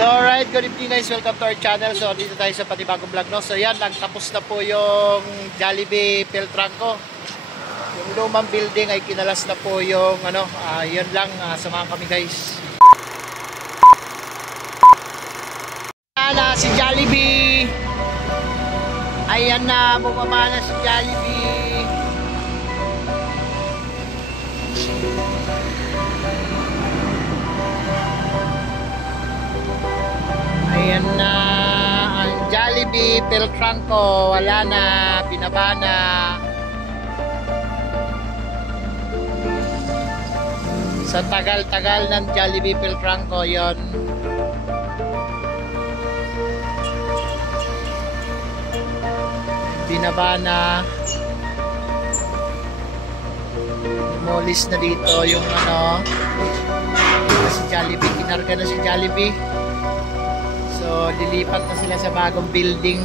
So alright, good evening guys, welcome to our channel. So dito tayo sa panibagong vlog, no? So yan, nagtapos na po yung Jollibee Peltranco. Yung lumang building ay kinalas na po yung ano, yun lang, samahan kami guys. Ayan na si Jollibee. Ayan na, bumaba na si Jollibee. Ayan na ang Jollibee Peltranco, wala na, binaba na. Sa tagal-tagal ng Jollibee Peltranco, yon. Binaba na. Demolis na dito yung ano, si Jollibee, kinarga na si Jollibee. So, lilipat na sila sa bagong building.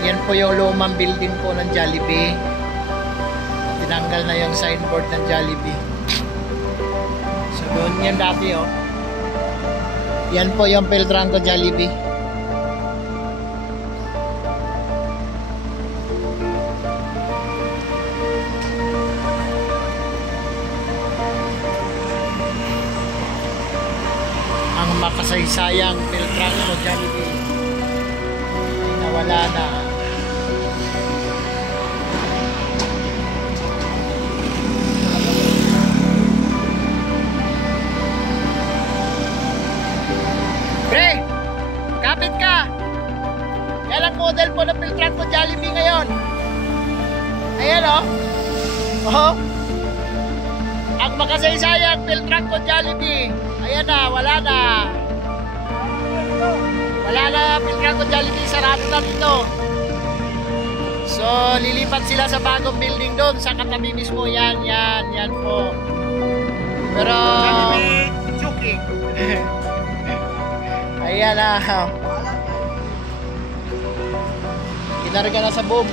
Yan po yung lumang building po ng Jollibee. Tinanggal na yung signboard ng Jollibee. So, doon yan dati, oh. Yan po yung Peltranco Jollibee. Makasaysayang Peltranco Jollibee ay nawala na. Pre, kapit ka. Yan ang model po ng Peltranco Jollibee ngayon. Ayan, oh. Oh, ang makasaysayang Peltranco Jollibee. Ayan na, wala na. Wala na Peltranco Jollibee, sarado na dito. So, lilipat sila sa bagong building doon, sa katabi mismo. Yan po. Pero, Jollibee, ayan na. Kinarga na sa boom.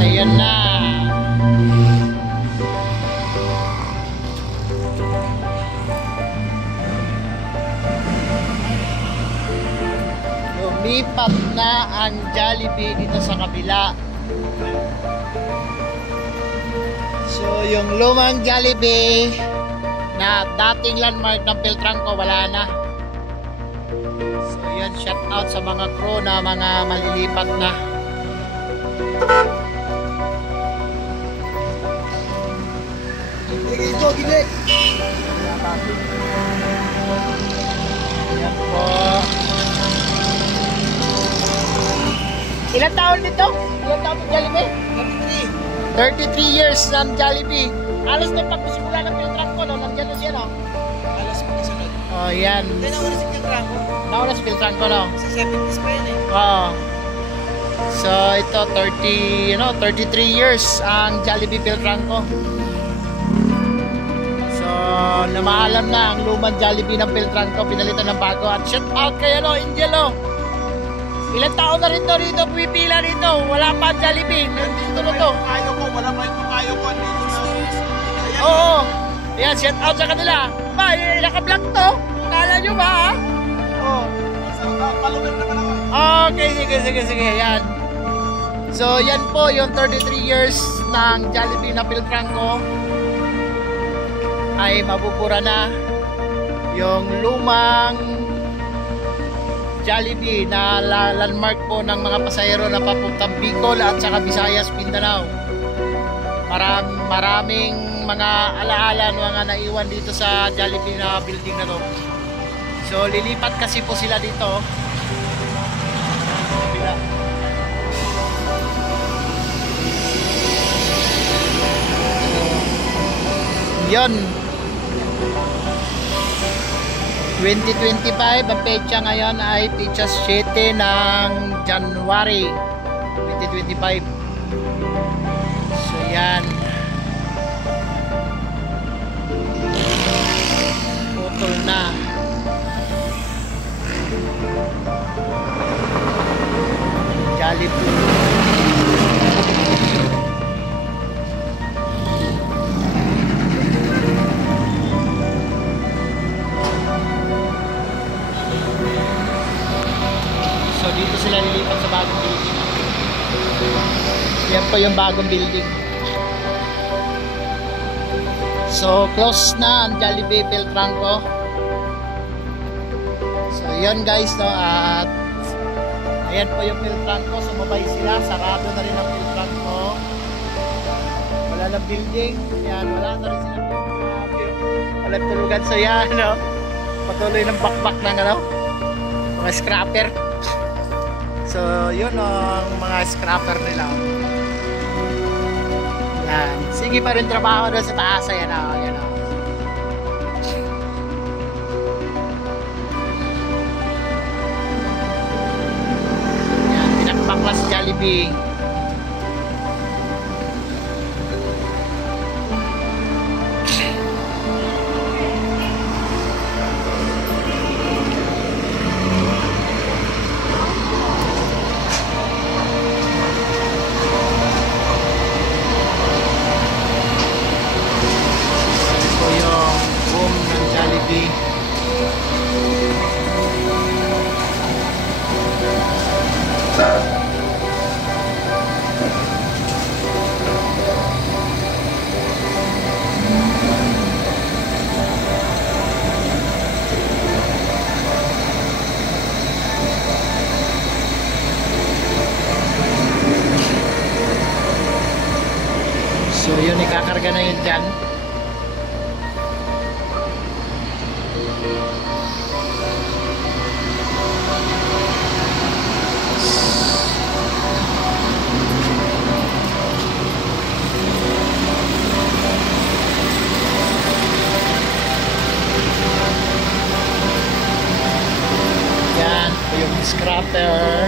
Ayan na. Lumipat na ang Jollibee dito sa kabila. So yung lumang Jollibee na dating landmark ng Peltranco, wala na. So yan, shout out sa mga crew na mga malilipat na. Ayan po. Ilan taon dito? Ilan taon ng Jollibee? 33 years ng Jollibee. Alas na pagpasimula ng Peltranco, no? Nandiyan na siya, no? Alas pagkasunod. Oh, yan. Hindi nauna si Peltranco. Nauna si Peltranco, no? Sa 70s pa yan, eh. Oo. So, ito, 33 years ang Jollibee Peltranco. So, namaalam na ang lumang Jollibee ng Peltranco, pinalitan ng bago. At shout out kayo, no, Angelo. Ilang taon na rin to rito, pumipila rito. Wala pa Jollibee. Nandito na to. Kayo ko, wala pa yung kayo ko. Oo. Ayan, shout out sa kanila. Ba, naka-vlog to. Kala nyo ba, ha? Oo. Palugan naman ako. Okay, sige. Ayan. So, yan po yung 33 years ng Jollibee na Peltranco. Ay mabubura na yung lumang Jollibee na landmark po ng mga pasahero na papuntang Bicol at saka Visayas, Mindanao. Maraming mga alaala mga naiwan dito sa Jollibee na building na to. So lilipat kasi po sila dito. Yon. 2025, ang petsa ngayon ay petsa 7 ng January 2025. So yan. po yung bagong building. So close na ang Jollibee Philtranco. So yun guys, no, at ayan po yung Philtranco, sumabay sila, sarado na rin ang Philtranco. Wala na building, yan, wala na rin sila walang tulugan. So yan, no, patuloy ng bakbak ng ano, mga scrapper. So yun, no, ang mga scrapper nila. Yan, sige pa rin trabaho doon sa taas, ayan, no, ayan, no. Baklas Jollibee. Ito yung boom ng Jollibee. So yun, ikakarga na yun dyan. Yan, yung scrapper.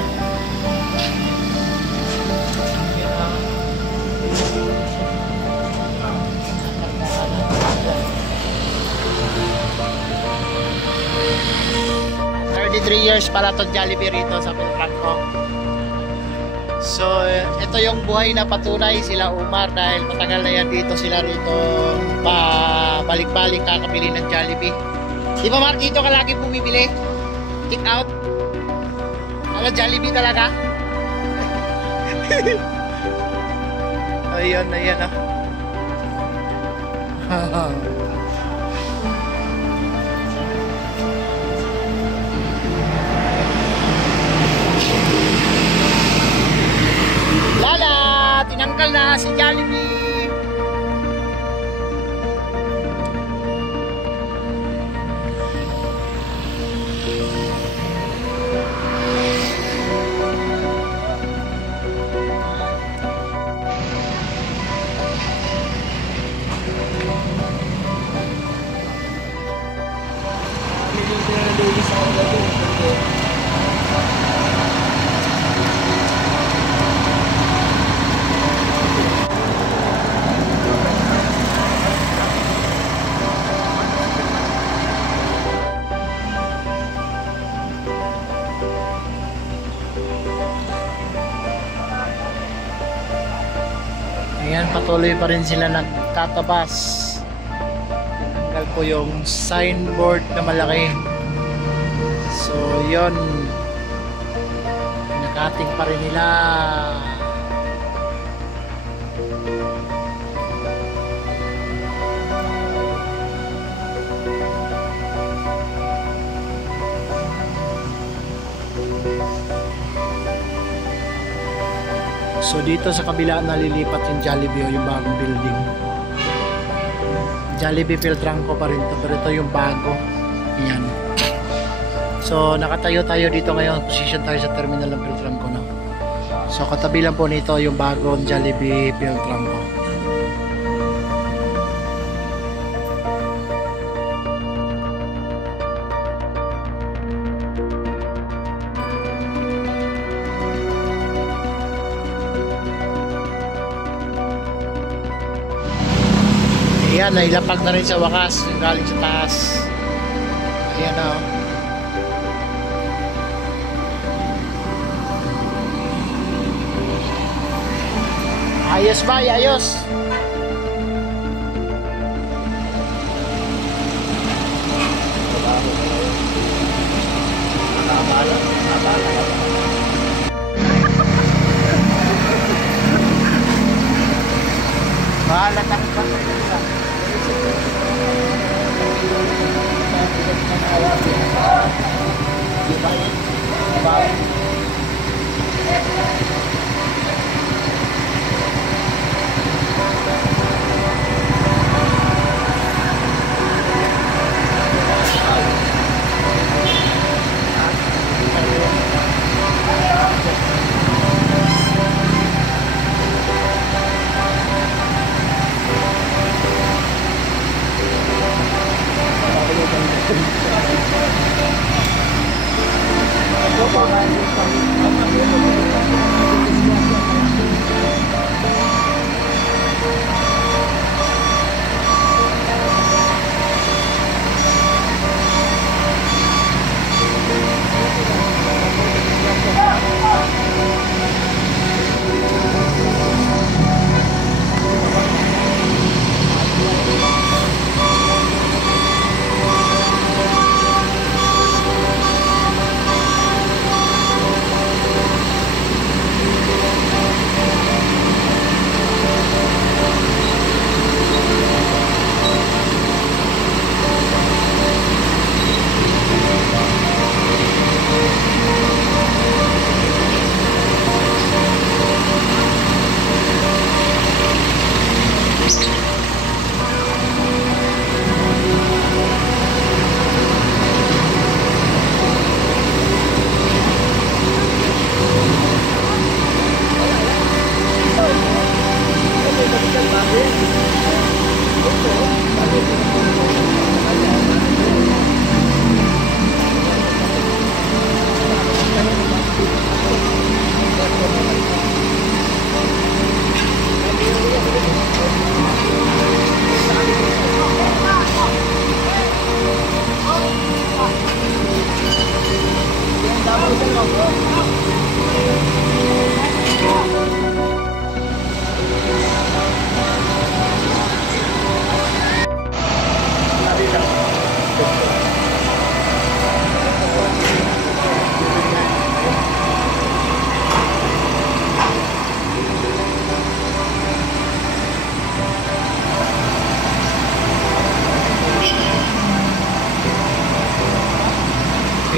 33 years pala itong Jollibee rito sa Philtranco. So ito yung buhay na patunay sila Umar, dahil matagal na yan dito sila rito balik-balik kakabili ng Jollibee. Di ba Mark, dito ka lagi bumibili? Take out? Ano, Jollibee talaga? Ayun, ayan ah. Lala, tinanggal na si Jollibee. Ayan, patuloy pa rin sila nagtatabas. Tinanggal po yung signboard na malaki. So yun, nakating pa rin nila. So dito sa kabila nalilipat yung Jollibee o yung bagong building. Jollibee Philtranco pa rin to, pero ito yung bago. Ayan. So nakatayo tayo dito ngayon, position tayo sa terminal ng Philtranco, no? So katabi lang po nito yung bagong Jollibee Philtranco. Ayan, nailapag na rin sa wakas yung galing sa taas. Ayan o. Ayos ba? Ayos.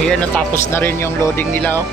Ayan, natapos na rin yung loading nila, oh.